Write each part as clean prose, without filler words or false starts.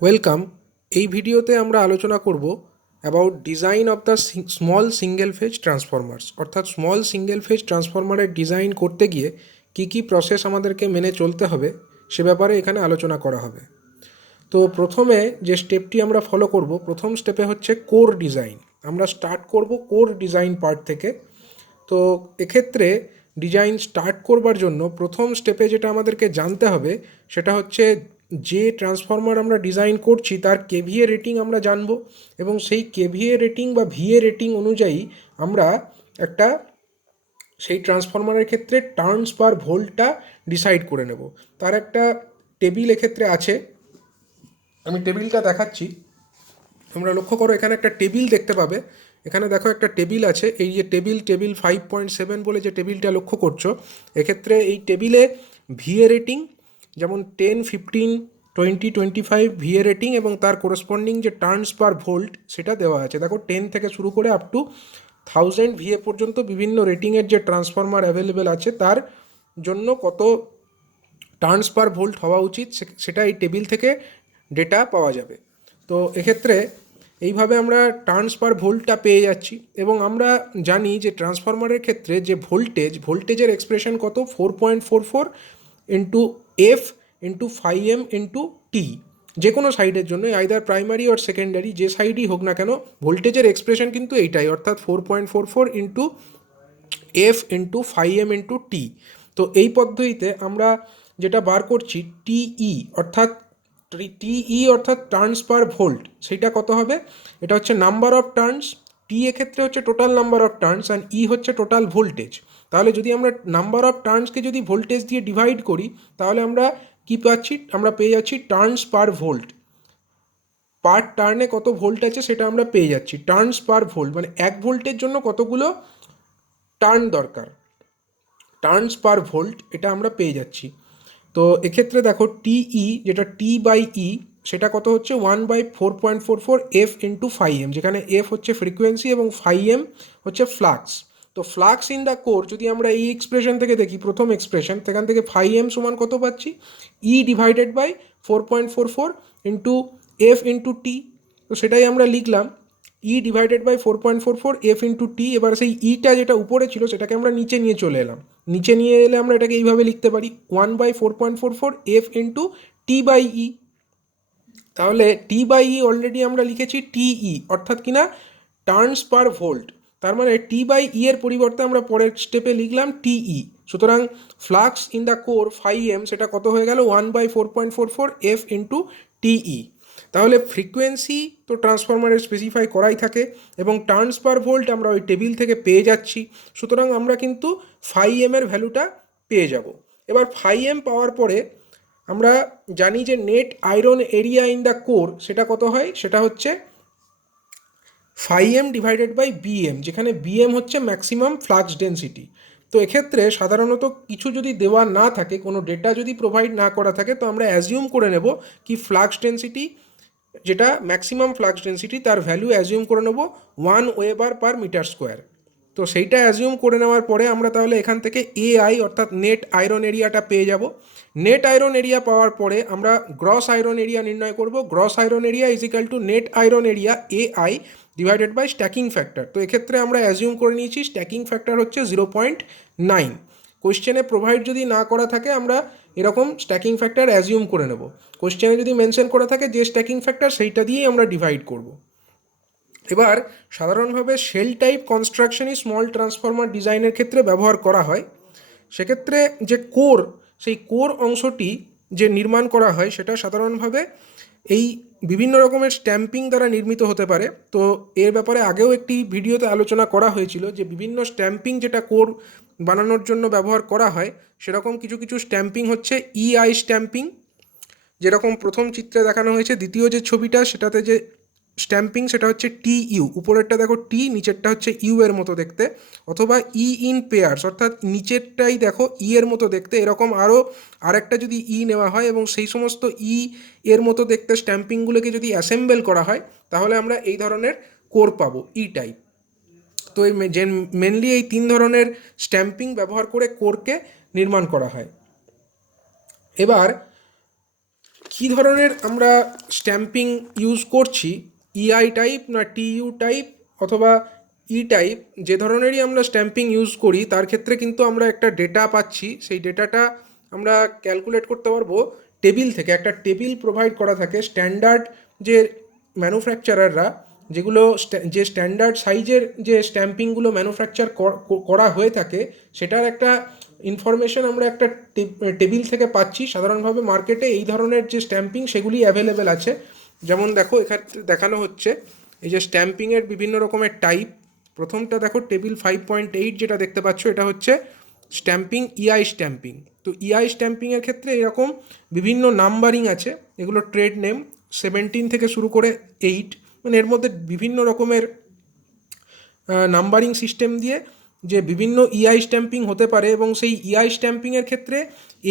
Welcome. এই ভিডিওতে আমরা আলোচনা করব about design of the small single phase Transformers, অর্থাৎ স্মল সিঙ্গেল ফেজ ট্রান্সফরমারের ডিজাইন করতে গিয়ে কী কী প্রসেস আমাদেরকে মেনে চলতে হবে সে ব্যাপারে এখানে আলোচনা করা হবে। তো প্রথমে যে স্টেপটি আমরা ফলো করব, প্রথম স্টেপে হচ্ছে কোর ডিজাইন। আমরা স্টার্ট করব কোর ডিজাইন পার্ট থেকে। তো এক্ষেত্রে ডিজাইন স্টার্ট করবার জন্য প্রথম স্টেপে যেটা আমাদেরকে জানতে হবে সেটা হচ্ছে যে ট্রান্সফরমার আমরা ডিজাইন করছি তার কেভিএ রেটিং আমরা জানবো, এবং সেই কেভিএ রেটিং বা ভিএ রেটিং অনুযায়ী আমরা একটা সেই ট্রান্সফরমারের ক্ষেত্রে টার্নস পার ভোল্টটা ডিসাইড করে নেব। তার একটা টেবিল এক্ষেত্রে আছে, আমি টেবিলটা দেখাচ্ছি। তোমরা লক্ষ্য করো, এখানে একটা টেবিল দেখতে পাবে। এখানে দেখো একটা টেবিল আছে, এই যে টেবিল 5.7 বলে যে টেবিলটা লক্ষ্য করছো, এক্ষেত্রে এই টেবিলে ভিএ রেটিং যেমন 10, 15, 20, 25 ভিএ রেটিং এবং তার করসপন্ডিং যে টার্নস পার ভোল্ট সেটা দেওয়া আছে। দেখো 10 থেকে শুরু করে আপ টু 1000 ভিএ পর্যন্ত বিভিন্ন রেটিংয়ের যে ট্রান্সফরমার অ্যাভেলেবেল আছে তার জন্য কত টার্নস পার ভোল্ট হওয়া উচিত সেটা এই টেবিল থেকে ডেটা পাওয়া যাবে। তো এক্ষেত্রে এইভাবে আমরা টার্নস পার ভোল্টটা পেয়ে যাচ্ছি, এবং আমরা জানি যে ট্রান্সফরমারের ক্ষেত্রে যে ভোল্টেজের এক্সপ্রেশন কত, 4.44 into F into 5M into T. যে কোনো সাইডের জন্য আইদার প্রাইমারি আর সেকেন্ডারি যে সাইডই হোক না কেন, ভোল্টেজের এক্সপ্রেশন কিন্তু এইটাই, অর্থাৎ 4.44 into F into 5M into T. তো এই পদ্ধতিতে আমরা যেটা বার করছি টিই, অর্থাৎ টার্নস পার ভোল্ট, সেইটা কত হবে? এটা হচ্ছে নাম্বার অফ টার্নস। টি এক্ষেত্রে হচ্ছে total number of turns and E হচ্ছে টোটাল ভোল্টেজ। তাহলে যদি আমরা নাম্বার অফ টার্নসকে যদি ভোল্টেজ দিয়ে ডিভাইড করি তাহলে আমরা কি পাচ্ছি? আমরা পেয়ে যাচ্ছি টার্নস পার ভোল্ট। পার টার্নে কত ভোল্ট আছে সেটা আমরা পেয়ে যাচ্ছি। টার্নস পার ভোল্ট মানে এক ভোল্টের জন্য কতগুলো টার্ন দরকার, টার্নস পার ভোল্ট এটা আমরা পেয়ে যাচ্ছি। তো এক্ষেত্রে দেখো টিই, যেটা টি বাই ই, সেটা কত হচ্ছে 1/4.44 এফ ইন্টু 5M, যেখানে এফ হচ্ছে ফ্রিকোয়েন্সি এবং 5M হচ্ছে ফ্লাক্স। তো ফ্লাক্স ইন দ্য কোর যদি আমরা এই এক্সপ্রেশন থেকে দেখি, প্রথম এক্সপ্রেশন, সেখান থেকে 5M সমান কত পাচ্ছি? E divided by 4.44 into F into T. তো সেটাই আমরা লিখলাম, E divided by 4.44 F into T. এবার সেই ইটা যেটা উপরে ছিল সেটাকে আমরা নিচে নিয়ে চলে এলাম। নিচে নিয়ে এলে আমরা এটাকে এইভাবে লিখতে পারি, 1/4.44 এফ ইন্টু টি বাই ই। তাহলে টি বাই ই অলরেডি আমরা লিখেছি টিই, অর্থাৎ কিনা টার্নস পার ভোল্ট। তার মানে টি বাই ই এর পরিবর্তে আমরা পরের স্টেপে লিখলাম টিই। সুতরাং flux in the core 5M সেটা কত হয়ে গেল? 1/4.44 এফ ইন্টু টিই। তাহলে ফ্রিকোয়েন্সি তো ট্রান্সফরমারের স্পেসিফাই করাই থাকে, এবং টার্নস পার ভোল্ট আমরা ওই টেবিল থেকে পেয়ে যাচ্ছি। সুতরাং আমরা কিন্তু 5M এর ভ্যালুটা পেয়ে যাব। এবার 5M পাওয়ার পরে আমরা জানি যে net iron area in the core সেটা কত হয়? সেটা হচ্ছে 5M ডিভাইডেড বাই বিএম, যেখানে বিএম হচ্ছে ম্যাক্সিমাম ফ্লাক্স ডেন্সিটি। তো এক্ষেত্রে সাধারণত কিছু যদি দেওয়া না থাকে, কোনো ডেটা যদি প্রোভাইড না করা থাকে, তো আমরা অ্যাজিউম করে নেব কি ফ্লাক্স ডেন্সিটি, যেটা ম্যাক্সিমাম ফ্লাক্স ডেন্সিটি, তার ভ্যালু অ্যাজিউম করে নেব 1 ওয়েবার পার মিটার স্কোয়ার। তো সেইটা অ্যাজিউম করে নেওয়ার পরে আমরা তাহলে এখান থেকে এআই অর্থাৎ নেট আয়রন এরিয়াটা পেয়ে যাব। নেট আয়রন এরিয়া পাওয়ার পরে আমরা গ্রস আয়রন এরিয়া নির্ণয় করব। Gross iron area is equal to net iron area AI divided by stacking factor. তো এক্ষেত্রে আমরা অ্যাজিউম করে নিয়েছি স্ট্যাকিং ফ্যাক্টর হচ্ছে 0.9। কোশ্চেনে প্রোভাইড যদি না করা থাকে আমরা এরকম স্ট্যাকিং ফ্যাক্টর অ্যাজিউম করে নেব। কোশ্চেনে যদি মেনশন করা থাকে যে স্ট্যাকিং ফ্যাক্টর, সেইটা দিয়েই আমরা ডিভাইড করব। এবার সাধারণভাবে শেল টাইপ কনস্ট্রাকশনই স্মল ট্রান্সফরমার ডিজাইনের ক্ষেত্রে ব্যবহার করা হয়। সেক্ষেত্রে যে কোর, সেই কোর অংশটি যে নির্মাণ করা হয় সেটা সাধারণভাবে এই বিভিন্ন রকমের স্ট্যাম্পিং দ্বারা নির্মিত হতে পারে। তো এর ব্যাপারে আগেও একটি ভিডিওতে আলোচনা করা হয়েছিল যে বিভিন্ন স্ট্যাম্পিং যেটা কোর বানানোর জন্য ব্যবহার করা হয়, সেরকম কিছু কিছু স্ট্যাম্পিং হচ্ছে ইআই স্ট্যাম্পিং, যেরকম প্রথম চিত্রে দেখানো হয়েছে। দ্বিতীয় যে ছবিটা সেটাতে যে স্ট্যাম্পিং সেটা হচ্ছে টি ইউ, উপরেরটা দেখো টি, নিচেরটা হচ্ছে ইউ এর মতো দেখতে, অথবা ই ইন পেয়ার্স, অর্থাৎ নিচেরটাই দেখো ই এর মতো দেখতে। এরকম আরও আরেকটা যদি ই নেওয়া হয় এবং সেই সমস্ত ই এর মতো দেখতে স্ট্যাম্পিংগুলোকে যদি অ্যাসেম্বল করা হয় তাহলে আমরা এই ধরনের কোর পাবো, ই টাইপ। তো এই মেনলি এই তিন ধরনের স্ট্যাম্পিং ব্যবহার করে কোরকে নির্মাণ করা হয়। এবার কী ধরনের আমরা স্ট্যাম্পিং ইউজ করছি, ইআই টাইপ না টিইউ টাইপ অথবা ই টাইপ, যে ধরনেরই আমরা স্ট্যাম্পিং ইউজ করি তার ক্ষেত্রে কিন্তু আমরা একটা ডেটা পাচ্ছি। সেই ডেটাটা আমরা ক্যালকুলেট করতে পারবো টেবিল থেকে। একটা টেবিল প্রোভাইড করা থাকে স্ট্যান্ডার্ড, যে ম্যানুফ্যাকচারাররা যেগুলো যে স্ট্যান্ডার্ড সাইজের যে স্ট্যাম্পিংগুলো ম্যানুফ্যাকচার করা হয়ে থাকে সেটার একটা ইনফরমেশন আমরা একটা টেবিল থেকে পাচ্ছি। সাধারণভাবে মার্কেটে এই ধরনের যে স্ট্যাম্পিং সেগুলি অ্যাভেলেবেল আছে। যেমন দেখো এখানে দেখানো হচ্ছে এই যে স্ট্যাম্পিংয়ের বিভিন্ন রকমের টাইপ। প্রথমটা দেখো টেবিল 5.8 যেটা দেখতে পাচ্ছ, এটা হচ্ছে স্ট্যাম্পিং, ইআই স্ট্যাম্পিং। তো ইআই স্ট্যাম্পিংয়ের ক্ষেত্রে এরকম বিভিন্ন নাম্বারিং আছে, এগুলো ট্রেড নেম 17 থেকে শুরু করে 8, মানে এর মধ্যে বিভিন্ন রকমের নাম্বারিং সিস্টেম দিয়ে যে বিভিন্ন ইআই স্ট্যাম্পিং হতে পারে, এবং সেই ইআই স্ট্যাম্পিংয়ের ক্ষেত্রে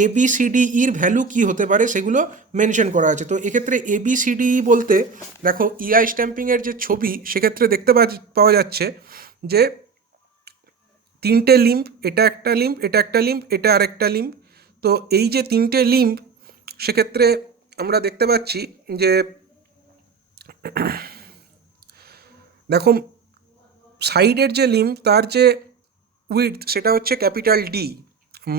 এবিসিডিইর ভ্যালু কী হতে পারে সেগুলো মেনশন করা আছে। তো এক্ষেত্রে এবিসিডিই বলতে দেখো ইআই স্ট্যাম্পিংয়ের যে ছবি সেক্ষেত্রে দেখতে পাওয়া যাচ্ছে যে 3টে লিম্ব, এটা একটা লিম্ব, এটা একটা লিম্ব, এটা আরেকটা লিম্ব। তো এই যে 3টে লিম্ব সেক্ষেত্রে আমরা দেখতে পাচ্ছি যে দেখো সাইডের যে লিম্ব তার যে উইডথ সেটা হচ্ছে ক্যাপিটাল ডি,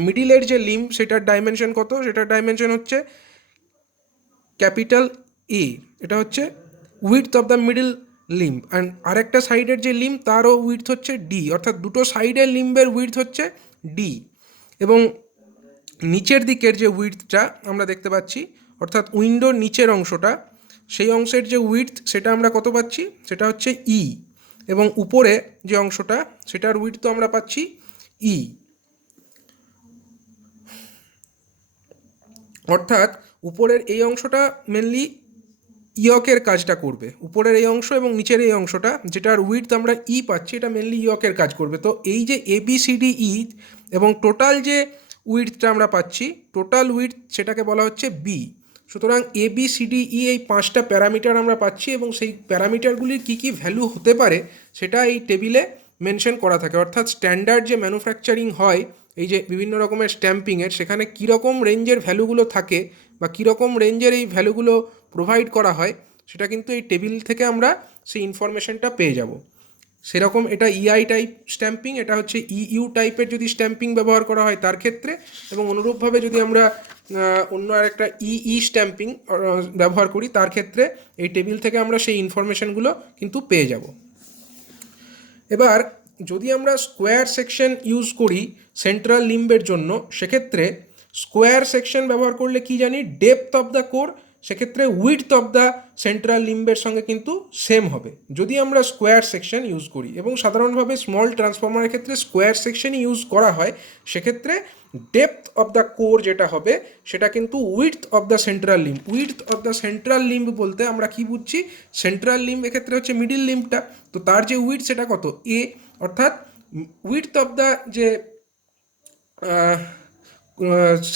মিডিলের যে লিম্ব সেটার ডাইমেনশন কত, সেটার ডাইমেনশন হচ্ছে ক্যাপিটাল এ, এটা হচ্ছে width of the middle limb. And আরেকটা সাইডের যে লিম্ব তারও উইডথ হচ্ছে ডি, অর্থাৎ দুটো সাইডের লিম্বের উইডথ হচ্ছে ডি। এবং নিচের দিকের যে উইডথটা আমরা দেখতে পাচ্ছি, অর্থাৎ উইন্ডোর নিচের অংশটা, সেই অংশের যে উইডথ সেটা আমরা কত পাচ্ছি, সেটা হচ্ছে ই। এবং উপরে যে অংশটা সেটার উইডথ তো আমরা পাচ্ছি ই। অর্থাৎ উপরের এই অংশটা মেনলি ইয়কের কাজটা করবে, উপরের এই অংশ এবং নিচের এই অংশটা যেটার উইডথ আমরা ই পাচ্ছি এটা মেনলি ইয়কের কাজ করবে। তো এই যে এবিসিডিই এবং টোটাল যে উইডথটা আমরা পাচ্ছি, টোটাল উইডথ সেটাকে বলা হচ্ছে বি। সুতরাং এবিসিডিই এই 5টা প্যারামিটার আমরা পাচ্ছি, এবং সেই প্যারামিটারগুলির কী কী ভ্যালু হতে পারে সেটা এই টেবিলে মেনশন করা থাকে। অর্থাৎ স্ট্যান্ডার্ড যে ম্যানুফ্যাকচারিং হয় এই যে বিভিন্ন রকমের স্ট্যাম্পিংয়ের, সেখানে কীরকম রেঞ্জের ভ্যালুগুলো থাকে বা কীরকম রেঞ্জের এই ভ্যালুগুলো প্রোভাইড করা হয় সেটা কিন্তু এই টেবিল থেকে আমরা সেই ইনফরমেশনটা পেয়ে যাব। সেরকম এটা ইআই টাইপ স্ট্যাম্পিং, এটা হচ্ছে ইইউ টাইপের যদি স্ট্যাম্পিং ব্যবহার করা হয় তার ক্ষেত্রে, এবং অনুরূপভাবে যদি আমরা অন্য আরেকটা ইই স্ট্যাম্পিং ব্যবহার করি তার ক্ষেত্রে এই টেবিল থেকে আমরা সেই ইনফরমেশনগুলো কিন্তু পেয়ে যাব। এবার যদি আমরা স্কোয়ার সেকশন ইউজ করি সেন্ট্রাল লিম্বের জন্য, সেক্ষেত্রে স্কোয়ার সেকশন ব্যবহার করলে কি জানি, ডেপথ অফ দ্য কোর সেক্ষেত্রে উইডথ অফ দ্য সেন্ট্রাল লিম্বের সঙ্গে কিন্তু সেম হবে যদি আমরা স্কোয়ার সেকশন ইউজ করি। এবং সাধারণভাবে স্মল ট্রান্সফর্মারের ক্ষেত্রে স্কোয়ার সেকশনই ইউজ করা হয়। সেক্ষেত্রে ডেপথ অফ দ্য কোর যেটা হবে সেটা কিন্তু width of the central limb. Width of the central limb বলতে আমরা কি বুঝছি, সেন্ট্রাল লিম্ব এক্ষেত্রে হচ্ছে মিডিল লিম্বটা, তো তার যে উইডথ সেটা কত, এ। অর্থাৎ উইডথ অফ দ্য যে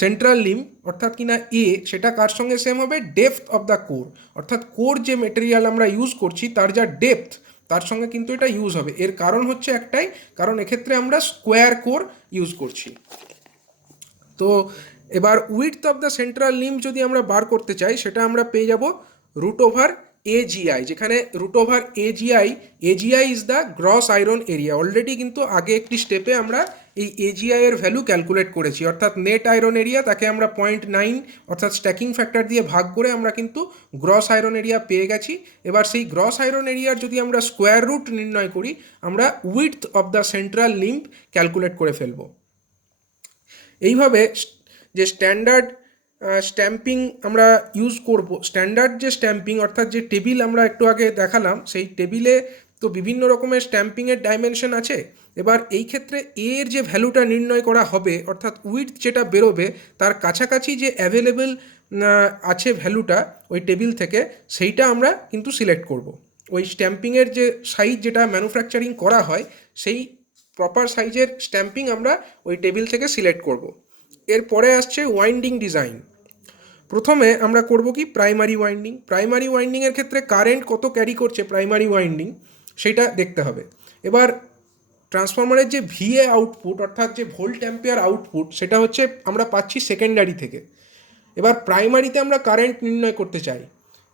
সেন্ট্রাল লিম্ব অর্থাৎ কিনা এ, সেটা কার সঙ্গে সেম হবে, ডেপথ অফ দ্য কোর। অর্থাৎ কোর যে মেটেরিয়াল আমরা ইউজ করছি তার যা ডেপথ তার সঙ্গে কিন্তু এটা ইউজ হবে। এর কারণ হচ্ছে একটাই, কারণ এক্ষেত্রে আমরা স্কোয়ার কোর ইউজ করছি। তো এবার width of the central limb যদি আমরা বার করতে চাই সেটা আমরা পেয়ে যাব রুট ওভার এজিআই, যেখানে root over AGI is the gross iron area. Already কিন্তু আগে একটি স্টেপে আমরা এই এজিআই এর ভ্যালু ক্যালকুলেট করেছি, অর্থাৎ নেট আয়রন এরিয়া তাকে আমরা 0.9 অর্থাৎ স্ট্যাকিং ফ্যাক্টর দিয়ে ভাগ করে আমরা কিন্তু গ্রস আয়রন এরিয়া পেয়ে গেছি। এবার সেই গ্রস আয়রন এরিয়ার যদি আমরা স্কোয়ার রুট নির্ণয় করি আমরা width of the central limb calculate করে ফেলব। এইভাবে যে স্ট্যান্ডার্ড স্ট্যাম্পিং আমরা ইউজ করব, স্ট্যান্ডার্ড যে স্ট্যাম্পিং অর্থাৎ যে টেবিল আমরা একটু আগে দেখালাম সেই টেবিলে তো বিভিন্ন রকমের স্ট্যাম্পিংয়ের ডাইমেনশন আছে। এবার এই ক্ষেত্রে এর যে ভ্যালুটা নির্ণয় করা হবে অর্থাৎ উইডথ যেটা বেরোবে তার কাছাকাছি যে অ্যাভেলেবেল আছে ভ্যালুটা ওই টেবিল থেকে, সেইটা আমরা কিন্তু সিলেক্ট করব। ওই স্ট্যাম্পিংয়ের যে সাইজ যেটা ম্যানুফ্যাকচারিং করা হয় সেই প্রপার সাইজের স্ট্যাম্পিং আমরা ওই টেবিল থেকে সিলেক্ট করব। এরপরে আসছে ওয়াইন্ডিং ডিজাইন। প্রথমে আমরা করব কি, প্রাইমারি ওয়াইন্ডিং। প্রাইমারি ওয়াইন্ডিংয়ের ক্ষেত্রে কারেন্ট কত ক্যারি করছে প্রাইমারি ওয়াইন্ডিং সেটা দেখতে হবে। এবার ট্রান্সফরমারের যে ভিএ আউটপুট অর্থাৎ যে ভোল্ট অ্যাম্পিয়ার আউটপুট সেটা হচ্ছে আমরা পাচ্ছি সেকেন্ডারি থেকে। এবার প্রাইমারিতে আমরা কারেন্ট নির্ণয় করতে চাই।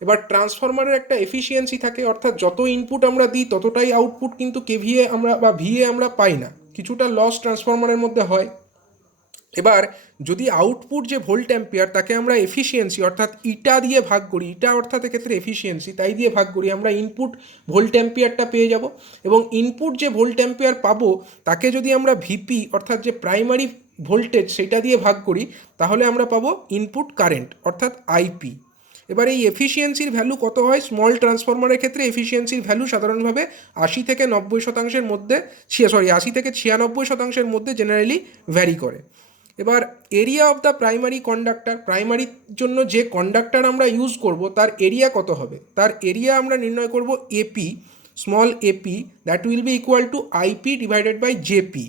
এবার ট্রান্সফরমারের একটা এফিসিয়েন্সি থাকে, অর্থাৎ যত ইনপুট আমরা দিই ততটাই আউটপুট কিন্তু কেভিএ আমরা বা ভিএ আমরা পাই না, কিছুটা লস ট্রান্সফরমারের মধ্যে হয়। এবার যদি আউটপুট যে ভোল্ট অ্যাম্পিয়ার তাকে আমরা এফিসিয়েন্সি অর্থাৎ ইটা দিয়ে ভাগ করি, ইটা অর্থাৎ এক্ষেত্রে এফিসিয়েন্সি তাই দিয়ে ভাগ করি, আমরা ইনপুট ভোল্ট অ্যাম্পিয়ারটা পেয়ে যাব। এবং ইনপুট যে ভোল্ট অ্যাম্পিয়ার পাবো তাকে যদি আমরা ভিপি অর্থাৎ যে প্রাইমারি ভোল্টেজ সেটা দিয়ে ভাগ করি তাহলে আমরা পাবো ইনপুট কারেন্ট অর্থাৎ আইপি। এবার এই এফিসিয়েন্সির ভ্যালু কত হয়? স্মল ট্রান্সফরমারের ক্ষেত্রে এফিসিয়েন্সির ভ্যালু সাধারণভাবে 80 থেকে 90% মধ্যে 80 থেকে 96% মধ্যে জেনারেলি ভ্যারি করে। এবার area of the primary conductor, প্রাইমারির জন্য যে কন্ডাক্টর আমরা ইউজ করব তার এরিয়া কত হবে? তার এরিয়া আমরা নির্ণয় করব AP, small AP, that will be equal to IP divided by JP.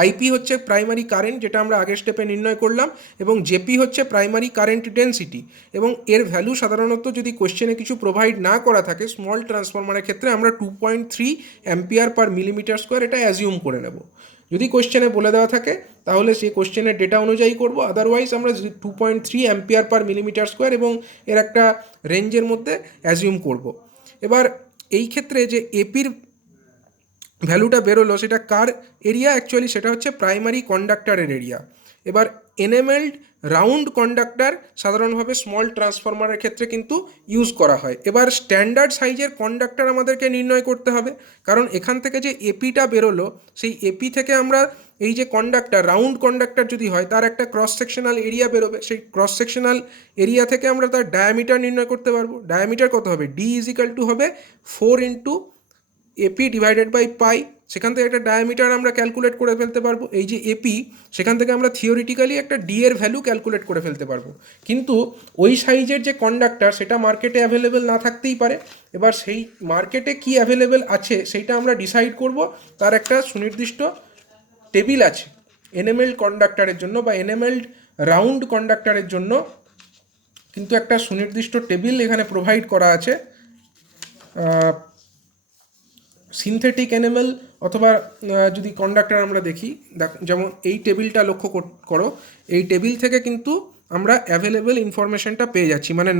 IP হচ্ছে প্রাইমারি কারেন্ট যেটা আমরা আগের স্টেপে নির্ণয় করলাম, এবং জেপি হচ্ছে প্রাইমারি কারেন্ট ডেন্সিটি। এবং এর ভ্যালু সাধারণত যদি কোশ্চেনে কিছু প্রোভাইড না করা থাকে স্মল ট্রান্সফরমারের ক্ষেত্রে আমরা 2.3 অ্যাম্পিয়ার পার মিলিমিটার স্কোয়ার এটা অ্যাজিউম করে নেব। যদি কোশ্চেনে বলে দেওয়া থাকে তাহলে সেই কোশ্চেনের ডেটা অনুযায়ী করব, আদারওয়াইজ আমরা 2.3 অ্যাম্পিয়ার পার মিলিমিটার স্কোয়ার এবং এর একটা রেঞ্জের মধ্যে অ্যাজিউম করব। এবার এই ক্ষেত্রে যে এপির ভ্যালুটা বেরোলো সেটা কার এরিয়া? অ্যাকচুয়ালি সেটা হচ্ছে প্রাইমারি কন্ডাক্টরের এরিয়া। এবার এনএমএলড রাউন্ড কন্ডাক্টর সাধারণভাবে স্মল ট্রান্সফরমারের ক্ষেত্রে কিন্তু ইউজ করা হয়। এবার স্ট্যান্ডার্ড সাইজের কন্ডাক্টর আমাদেরকে নির্ণয় করতে হবে, কারণ এখান থেকে যে এপিটা বেরোলো সেই এপি থেকে আমরা এই যে কন্ডাক্টর রাউন্ড কন্ডাক্টর যদি হয় তার একটা ক্রস সেকশনাল এরিয়া বেরোবে, সেই ক্রস সেকশনাল এরিয়া থেকে আমরা তার ডায়ামিটার নির্ণয় করতে পারবো। ডায়ামিটার কত হবে? ডি ইজ ইকাল টু হবে 4 into AP divided by pi. সেখান থেকে একটা ডায়ামিটার আমরা ক্যালকুলেট করে ফেলতে পারবো। এই যে এপি সেখান থেকে আমরা থিওরিটিক্যালি একটা ডি এর ভ্যালু ক্যালকুলেট করে ফেলতে পারবো, কিন্তু ওই সাইজের যে কন্ডাক্টর সেটা মার্কেটে অ্যাভেলেবেল না থাকতেই পারে। এবার সেই মার্কেটে কি অ্যাভেলেবেল আছে সেইটা আমরা ডিসাইড করব, তার একটা সুনির্দিষ্ট টেবিল আছে এনএমএল কন্ডাক্টরের জন্য বা এনএমএলড রাউন্ড কন্ডাক্টরের জন্য, কিন্তু একটা সুনির্দিষ্ট টেবিল এখানে প্রোভাইড করা আছে। সিনথেটিক এনএমএল অথবা যদি কন্ডাক্টর আমরা দেখি, যেমন এই টেবিলটা লক্ষ্য করো, এই টেবিল থেকে কিন্তু আমরা অ্যাভেলেবেল ইনফরমেশনটা পেয়ে যাচ্ছি, মানে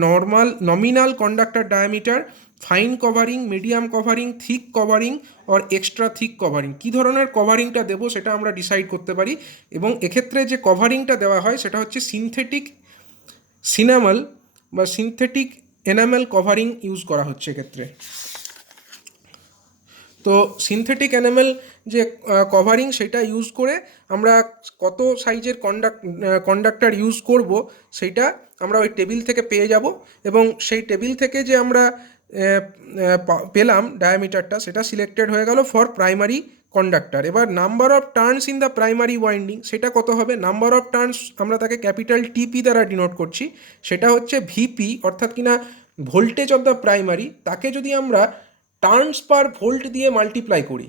nominal conductor diameter, fine covering, medium covering, thick covering or extra thick covering, কী ধরনের কভারিংটা দেবো সেটা আমরা ডিসাইড করতে পারি। এবং এক্ষেত্রে যে কভারিংটা দেওয়া হয় সেটা হচ্ছে সিনথেটিক সিনামল বা সিনথেটিক এনামেল কভারিং ইউজ করা হচ্ছে এক্ষেত্রে। তো সিনথেটিক এনামেল যে কভারিং সেটা ইউজ করে আমরা কত সাইজের কন্ডাক্টর ইউজ করব সেইটা আমরা ওই টেবিল থেকে পেয়ে যাব, এবং সেই টেবিল থেকে যে আমরা পেলাম ডায়ামিটারটা সেটা সিলেক্টেড হয়ে গেল ফর প্রাইমারি কন্ডাক্টর। এবার number of turns in the primary winding সেটা কত হবে? নাম্বার অফ টার্নস আমরা তাকে ক্যাপিটাল টিপি দ্বারা ডিনোট করছি, সেটা হচ্ছে ভিপি, অর্থাৎ কিনা ভোল্টেজ অফ দ্য প্রাইমারি, তাকে যদি আমরা টার্নস পার ভোল্ট দিয়ে মাল্টিপ্লাই করি।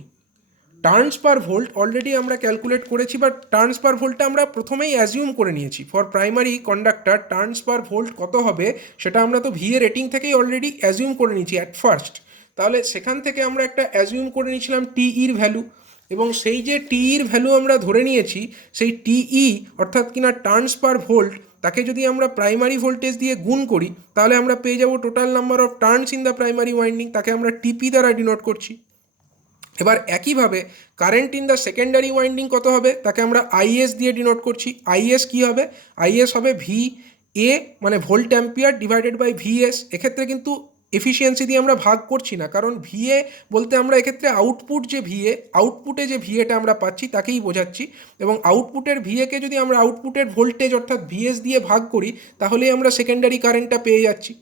টার্নস পার ভোল্ট অলরেডি আমরা ক্যালকুলেট করেছি, বাট টার্নস পার ভোল্টটা আমরা প্রথমেই অ্যাজিউম করে নিয়েছি। For primary conductor turns per volt কত হবে সেটা আমরা তো ভি এর রেটিং থেকেই অলরেডি অ্যাজিউম করে নিয়েছি অ্যাট ফার্স্ট। তাহলে সেখান থেকে আমরা একটা অ্যাজিউম করে নিয়েছিলাম টিইর ভ্যালু, এবং সেই যে টিইর ভ্যালু আমরা ধরে নিয়েছি সেই টিই অর্থাৎ কিনা টার্নস পার ভোল্ট, তাকে যদি আমরা প্রাইমারি ভোল্টেজ দিয়ে গুণ করি তাহলে আমরা পেয়ে যাব total number of turns in the primary winding, তাকে আমরা টিপি দ্বারা ডিনোট করছি। এবার একইভাবে current in the secondary winding কত হবে তাকে আমরা আইএস দিয়ে ডিনোট করছি। আইএস কী হবে? আইএস হবে ভি এ মানে volt ampere divided by VS. এক্ষেত্রে কিন্তু এফিসিয়েন্সি দিয়ে আমরা ভাগ করছি না, কারণ ভিএ বলতে আমরা এক্ষেত্রে আউটপুট যে ভিএ, আউটপুটে যে ভিএটা আমরা পাচ্ছি তাকেই বোঝাচ্ছি, এবং আউটপুটের ভিএকে যদি আমরা আউটপুটের ভোল্টেজ অর্থাৎ ভিএস দিয়ে ভাগ করি তাহলেই আমরা সেকেন্ডারি কারেন্টটা পেয়ে যাচ্ছি।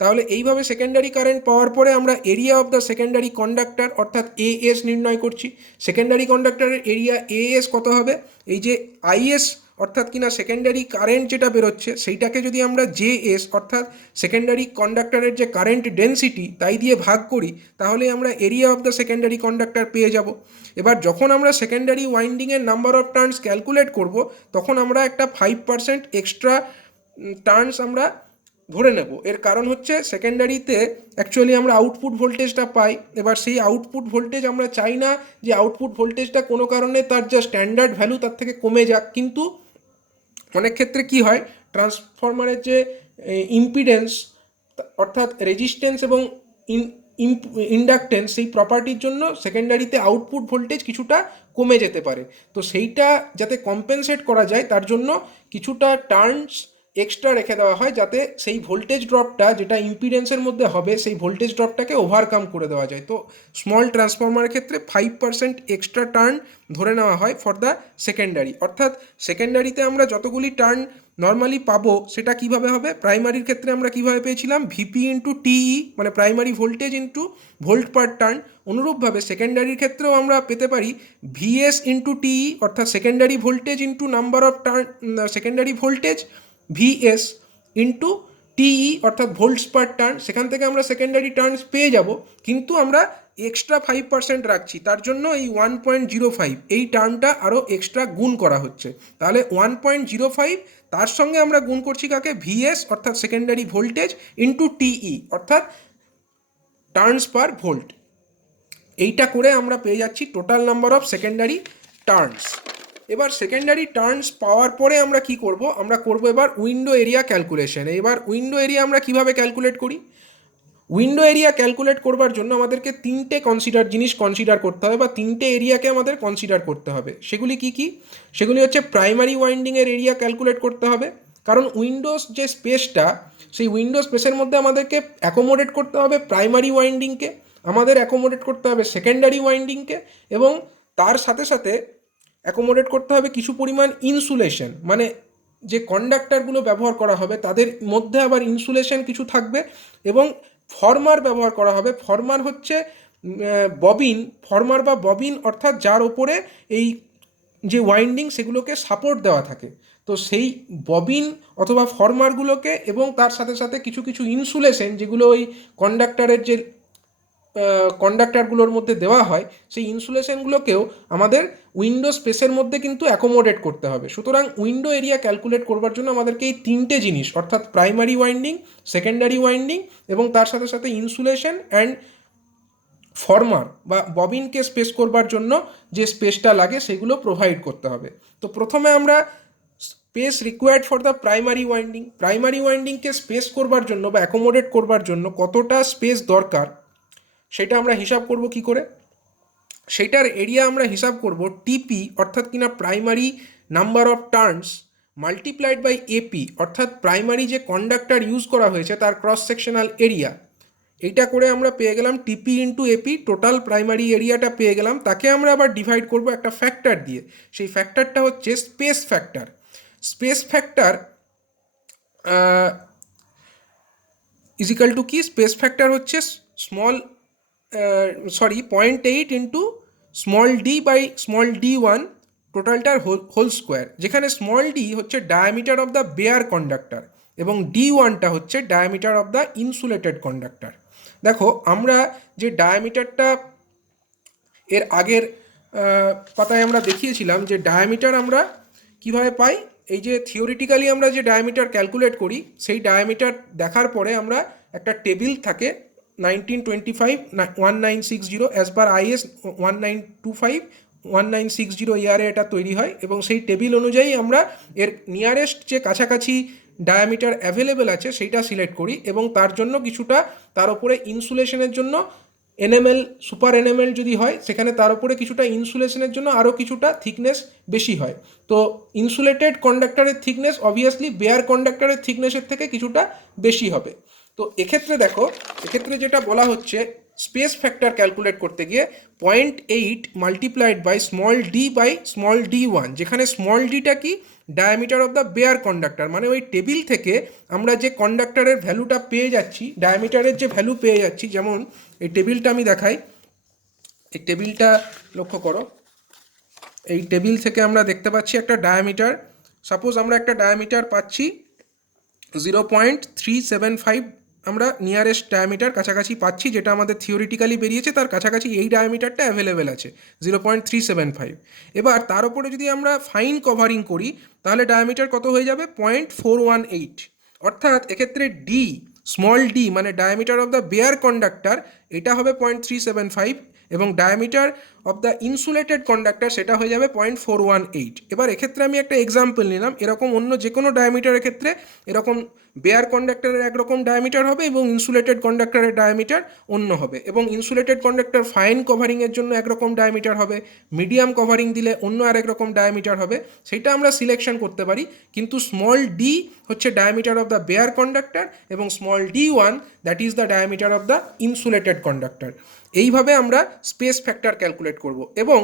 তাহলে এইভাবে সেকেন্ডারি কারেন্ট পাওয়ার পরে আমরা area of the secondary conductor অর্থাৎ এএস নির্ণয় করছি। সেকেন্ডারি কন্ডাক্টরের এরিয়া এএস কত হবে? এই যে আইএস অর্থাৎ কিনা সেকেন্ডারি কারেন্ট যেটা বেরোচ্ছে সেইটাকে যদি আমরা জেএস অর্থাৎ সেকেন্ডারি কন্ডাক্টরের যে কারেন্ট ডেন্সিটি তাই দিয়ে ভাগ করি তাহলে আমরা area of the secondary conductor পেয়ে যাব। এবার যখন আমরা সেকেন্ডারি ওয়াইন্ডিংয়ের নাম্বার অফ টার্নস ক্যালকুলেট করব তখন আমরা একটা 5% এক্সট্রা টার্নস আমরা ধরে নেব। এর কারণ হচ্ছে সেকেন্ডারিতে অ্যাকচুয়ালি আমরা আউটপুট ভোল্টেজটা পাই, এবার সেই আউটপুট ভোল্টেজ আমরা চাই না যে আউটপুট ভোল্টেজটা কোনো কারণে তার যা স্ট্যান্ডার্ড ভ্যালু তার থেকে কমে যাক, কিন্তু অনেক ক্ষেত্রে কি হয় ট্রান্সফরমারের যে ইম্পিডেন্স অর্থাৎ রেজিস্ট্যান্স এবং ইন্ডাকটেন্স সেই প্রপার্টির জন্য সেকেন্ডারিতে আউটপুট ভোল্টেজ কিছুটা কমে যেতে পারে। তো সেইটা যাতে কম্পেনসেট করা যায় তার জন্য কিছুটা টার্নস এক্সট্রা রেখে দেওয়া হয়, যাতে সেই ভোল্টেজ ড্রপটা যেটা ইম্পিডেন্সের মধ্যে হবে সেই ভোল্টেজ ড্রপটাকে ওভারকাম করে দেওয়া যায়। তো স্মল ট্রান্সফরমারের ক্ষেত্রে 5% এক্সট্রা টার্ন ধরে নেওয়া হয় ফর দ্য সেকেন্ডারি। অর্থাৎ সেকেন্ডারিতে আমরা যতগুলি টার্ন নর্মালি পাবো সেটা কিভাবে হবে, প্রাইমারির ক্ষেত্রে আমরা কিভাবে পেয়েছিলাম ভিপি ইন্টু টিই, মানে প্রাইমারি ভোল্টেজ ইন্টু ভোল্ট পার টার্ন। অনুরূপভাবে সেকেন্ডারির ক্ষেত্রেও আমরা পেতে পারি ভিএস ইন্টু টিই, অর্থাৎ secondary voltage into number of turn, secondary voltage VS into TE অর্থাৎ ভোল্টস পার টার্ন। সেখান থেকে আমরা সেকেন্ডারি টার্নস পেয়ে যাব, কিন্তু আমরা এক্সট্রা 5% রাখছি, তার জন্য এই 1.05 এই টার্নটা আরও এক্সট্রা গুণ করা হচ্ছে। তাহলে 1.05 তার সঙ্গে আমরা গুণ করছি কাকে, ভিএস অর্থাৎ সেকেন্ডারি ভোল্টেজ ইন্টু টিই অর্থাৎ টার্নস পার ভোল্ট। এইটা করে আমরা পেয়ে যাচ্ছি total number of secondary turns. এবার সেকেন্ডারি টার্নস পাওয়ার পরে আমরা কি করব, আমরা করব এবার উইন্ডো এরিয়া ক্যালকুলেশন। এবার উইন্ডো এরিয়া আমরা কিভাবে ক্যালকুলেট করি, উইন্ডো এরিয়া ক্যালকুলেট করবার জন্য আমাদেরকে তিনটে জিনিস কনসিডার করতে হবে, বা তিনটে এরিয়াকে আমাদের কনসিডার করতে হবে। সেগুলি কি কি, সেগুলি হচ্ছে প্রাইমারি ওয়াইন্ডিংয়ের এরিয়া ক্যালকুলেট করতে হবে, কারণ উইন্ডোজ যে স্পেসটা সেই উইন্ডো স্পেসের মধ্যে আমাদেরকে অ্যাকোমোডেট করতে হবে প্রাইমারি ওয়াইন্ডিংকে, আমাদের অ্যাকোমোডেট করতে হবে সেকেন্ডারি ওয়াইন্ডিংকে, এবং তার সাথে সাথে অ্যাকোমোডেট করতে হবে কিছু পরিমাণ ইনসুলেশন, মানে যে কন্ডাক্টরগুলো ব্যবহার করা হবে তাদের মধ্যে আবার ইনসুলেশন কিছু থাকবে, এবং ফরমার ব্যবহার করা হবে। ফরমার হচ্ছে ববিন, ফরমার বা ববিন অর্থাৎ যার ওপরে এই যে ওয়াইন্ডিং সেগুলোকে সাপোর্ট দেওয়া থাকে। তো সেই ববিন অথবা ফরমারগুলোকে এবং তার সাথে সাথে কিছু কিছু ইনসুলেশন যেগুলো ওই কন্ডাক্টরের যে কন্ডাক্টরগুলোর মধ্যে দেওয়া হয় সেই ইনসুলেশনগুলোকেও আমাদের উইন্ডো স্পেসের মধ্যে কিন্তু অ্যাকোমোডেট করতে হবে। সুতরাং উইন্ডো এরিয়া ক্যালকুলেট করবার জন্য আমাদেরকে এই তিনটে জিনিস অর্থাৎ প্রাইমারি ওয়াইন্ডিং, সেকেন্ডারি ওয়াইন্ডিং এবং তার সাথে সাথে ইনসুলেশন অ্যান্ড ফরমার বা ববিনকে স্পেস করবার জন্য যে স্পেসটা লাগে সেগুলো প্রোভাইড করতে হবে। তো প্রথমে আমরা space required for the primary winding, primary ওয়াইন্ডিংকে স্পেস করবার জন্য বা অ্যাকোমোডেট করবার জন্য কতটা স্পেস দরকার সেটা আমরা হিসাব করব কি করে, সেইটার এরিয়া আমরা হিসাব করব টিপি অর্থাৎ কিনা primary number of turns multiplied by AP অর্থাৎ প্রাইমারি যে কন্ডাক্টর ইউজ করা হয়েছে তার ক্রস সেকশনাল এরিয়া। এইটা করে আমরা পেয়ে গেলাম টিপি ইন্টু এপি, টোটাল প্রাইমারি এরিয়াটা পেয়ে গেলাম। তাকে আমরা আবার ডিভাইড করব একটা ফ্যাক্টর দিয়ে, সেই ফ্যাক্টরটা হচ্ছে space factor. Space factor is equal to কি, স্পেস ফ্যাক্টর হচ্ছে small 0.8 into small D by small d1 টোটালটার হোল স্কোয়ার, যেখানে স্মল ডি হচ্ছে diameter of the bare conductor এবং d1টা হচ্ছে diameter of the insulated conductor. দেখো আমরা যে ডায়ামিটারটা এর আগের পাতায় আমরা দেখিয়েছিলাম যে ডায়ামিটার আমরা কিভাবে পাই, এই যে থিওরিটিক্যালি আমরা যে ডায়ামিটার ক্যালকুলেট করি সেই ডায়ামিটার দেখার পরে আমরা একটা টেবিল থাকে 1925-1960 অ্যাজ পার IS 1925-1960 ইয়ারে এটা তৈরি হয়, এবং সেই টেবিল অনুযায়ী আমরা এর নিয়ারেস্ট যে কাছাকাছি ডায়ামিটার অ্যাভেলেবেল আছে সেইটা সিলেক্ট করি, এবং তার জন্য কিছুটা তার উপরে ইনসুলেশনের জন্য এনএমএল সুপার এনএমএল যদি হয় সেখানে তার উপরে কিছুটা ইনসুলেশনের জন্য আরও কিছুটা থিকনেস বেশি হয়। তো ইনসুলেটেড কন্ডাক্টরের থিকনেস অবভিয়াসলি বেয়ার কন্ডাক্টরের থিকনেসের থেকে কিছুটা বেশি হবে। তো এক্ষেত্রে দেখো, এক্ষেত্রে যেটা বলা হচ্ছে স্পেস ফ্যাক্টর ক্যালকুলেট করতে গিয়ে 0.8 multiplied by small D by small d1, যেখানে স্মল ডিটা কি diameter of the bare conductor, মানে ওই টেবিল থেকে আমরা যে কন্ডাক্টরের ভ্যালুটা পেয়ে যাচ্ছি, ডায়ামিটারের যে ভ্যালু পেয়ে যাচ্ছি, যেমন এই টেবিলটা আমি দেখাই, এই টেবিলটা লক্ষ্য করো, এই টেবিল থেকে আমরা দেখতে পাচ্ছি একটা ডায়ামিটার, সাপোজ আমরা একটা ডায়ামিটার পাচ্ছি 0.375, আমরা নিয়ারেস্ট ডায়ামিটার কাছাকাছি পাচ্ছি, যেটা আমাদের থিওরিটিক্যালি বেরিয়েছে তার কাছাকাছি এই ডায়ামিটারটা অ্যাভেলেবেল আছে 0.375। এবার তার উপরে যদি আমরা ফাইন কভারিং করি তাহলে ডায়ামিটার কত হয়ে যাবে 0.418, অর্থাৎ এক্ষেত্রে ডি স্মল ডি মানে diameter of the bare conductor এটা হবে 0.375 এবং diameter of the insulated conductor সেটা হয়ে যাবে 0.418। এবার এক্ষেত্রে আমি একটা এক্সাম্পল নিলাম, এরকম অন্য যে কোনো ডায়ামিটারের ক্ষেত্রে এরকম বেয়ার কন্ডাক্টরের একরকম ডায়ামিটার হবে এবং ইনসুলেটেড কন্ডাক্টরের ডায়ামিটার অন্য হবে, এবং ইনসুলেটেড কন্ডাক্টর ফাইন কভারিংয়ের জন্য একরকম ডায়ামিটার হবে, মিডিয়াম কভারিং দিলে অন্য আরেক রকম ডায়ামিটার হবে, সেটা আমরা সিলেকশন করতে পারি। কিন্তু স্মল ডি হচ্ছে diameter of the bare conductor এবং small D1 that is the diameter of the insulated conductor. এইভাবে আমরা স্পেস ফ্যাক্টর ক্যালকুলেট করব এবং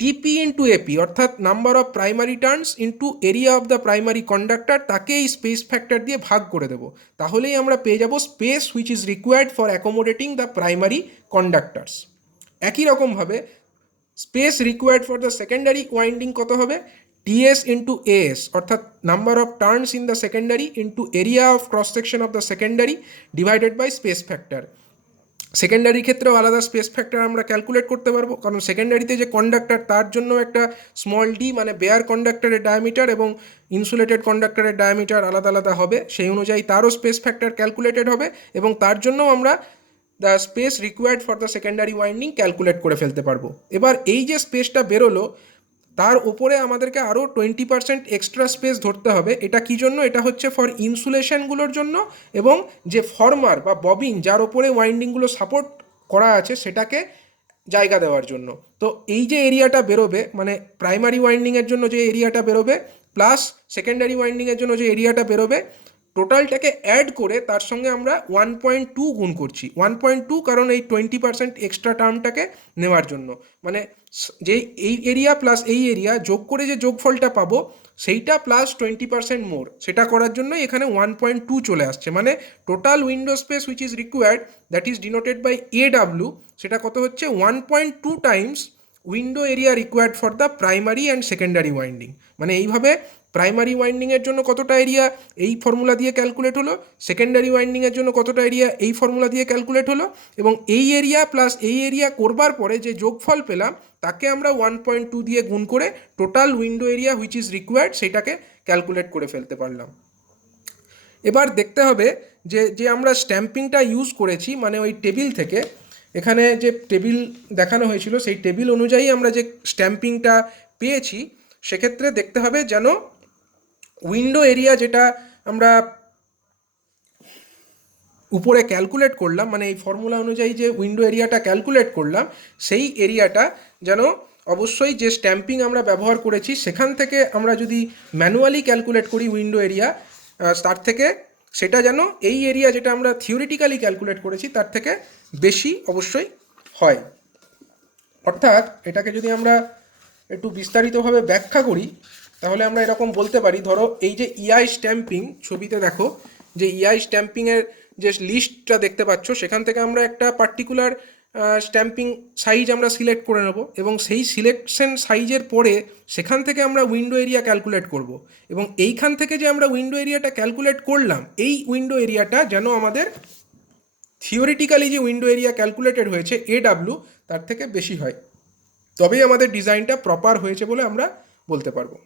টিপি ইন্টু এপি অর্থাৎ number of primary turns into area of the primary conductor, তাকে এই space factor দিয়ে ভাগ করে দেবো। তাহলেই আমরা পেয়ে যাব space which is required for accommodating the primary conductors. একই রকমভাবে space required for the secondary winding কত হবে? টিএস ইন্টু এএস অর্থাৎ number of turns in the secondary into area of cross section of the secondary divided by space factor. Secondary ক্ষেত্রেও আলাদা space factor আমরা calculate করতে পারবো, কারণ সেকেন্ডারিতে যে কন্ডাক্টর তার জন্য একটা স্মল ডি মানে বেয়ার কন্ডাক্টরের ডায়ামিটার এবং ইনসুলেটেড কন্ডাক্টরের ডায়ামিটার আলাদা আলাদা হবে, সেই অনুযায়ী তারও স্পেস ফ্যাক্টর ক্যালকুলেটেড হবে এবং তার জন্যও আমরা the space required for the secondary winding calculate করে ফেলতে পারবো। এবার এই যে স্পেসটা বেরোলো তার উপরে আমাদেরকে আরও 20% এক্সট্রা স্পেস ধরতে হবে। এটা কী জন্য? এটা হচ্ছে ফর ইনসুলেশনগুলোর জন্য এবং যে ফর্মার বা ববিন যার ওপরে ওয়াইন্ডিংগুলো সাপোর্ট করা আছে সেটাকে জায়গা দেওয়ার জন্য। তো এই যে এরিয়াটা বেরোবে মানে প্রাইমারি ওয়াইন্ডিংয়ের জন্য যে এরিয়াটা বেরোবে প্লাস সেকেন্ডারি ওয়াইন্ডিংয়ের জন্য যে এরিয়াটা বেরোবে, টোটালটাকে অ্যাড করে তার সঙ্গে আমরা 1.2 গুণ করছি। 1.2 কারণ এই 20% এক্সট্রা টার্মটাকে নেওয়ার জন্য, মানে যে এই এরিয়া প্লাস এই এরিয়া যোগ করে যে যোগফলটা পাবো সেইটা প্লাস 20% মোর, সেটা করার জন্য এখানে 1.2 চলে আসছে। মানে total window space which is required that is denoted by AW, সেটা কত হচ্ছে 1.2 times window area required for the primary and secondary winding. মানে এইভাবে প্রাইমারি ওয়াইন্ডিংয়ের জন্য কতটা এরিয়া এই ফর্মুলা দিয়ে ক্যালকুলেট হলো, সেকেন্ডারি ওয়াইন্ডিংয়ের জন্য কতটা এরিয়া এই ফর্মুলা দিয়ে ক্যালকুলেট হলো, এবং এই এরিয়া প্লাস এই এরিয়া করবার পরে যে যোগফল পেলাম তাকে আমরা 1.2 দিয়ে গুণ করে total window area which is required সেটাকে ক্যালকুলেট করে ফেলতে পারলাম। এবার দেখতে হবে যে যে আমরা স্ট্যাম্পিংটা ইউজ করেছি মানে ওই টেবিল থেকে, এখানে যে টেবিল দেখানো হয়েছিল সেই টেবিল অনুযায়ী আমরা যে স্ট্যাম্পিংটা পেয়েছি, সেক্ষেত্রে দেখতে হবে যেন উইন্ডো এরিয়া যেটা আমরা উপরে ক্যালকুলেট করলাম মানে এই ফর্মুলা অনুযায়ী যে উইন্ডো এরিয়াটা ক্যালকুলেট করলাম সেই এরিয়াটা যেন অবশ্যই যে স্ট্যাম্পিং আমরা ব্যবহার করেছি সেখান থেকে আমরা যদি ম্যানুয়ালি ক্যালকুলেট করি উইন্ডো এরিয়া, তার থেকে সেটা যেন এই এরিয়া যেটা আমরা থিওরিটিক্যালি ক্যালকুলেট করেছি তার থেকে বেশি অবশ্যই হয়। অর্থাৎ এটাকে যদি আমরা একটু বিস্তারিতভাবে ব্যাখ্যা করি তাহলে আমরা এরকম বলতে পারি, ধরো এই যে ইআই স্ট্যাম্পিং, ছবিতে দেখো যে ইআই স্ট্যাম্পিংয়ের যে লিস্টটা দেখতে পাচ্ছ সেখান থেকে আমরা একটা পার্টিকুলার স্ট্যাম্পিং সাইজ আমরা সিলেক্ট করে নেব এবং সেই সিলেকশন সাইজের পরে সেখান থেকে আমরা উইন্ডো এরিয়া ক্যালকুলেট করব এবং এইখান থেকে যে আমরা উইন্ডো এরিয়াটা ক্যালকুলেট করলাম এই উইন্ডো এরিয়াটা যেন আমাদের থিওরিটিক্যালি যে উইন্ডো এরিয়া ক্যালকুলেটেড হয়েছে AW তার থেকে বেশি হয়, তবেই আমাদের ডিজাইনটা প্রপার হয়েছে বলে আমরা বলতে পারবো।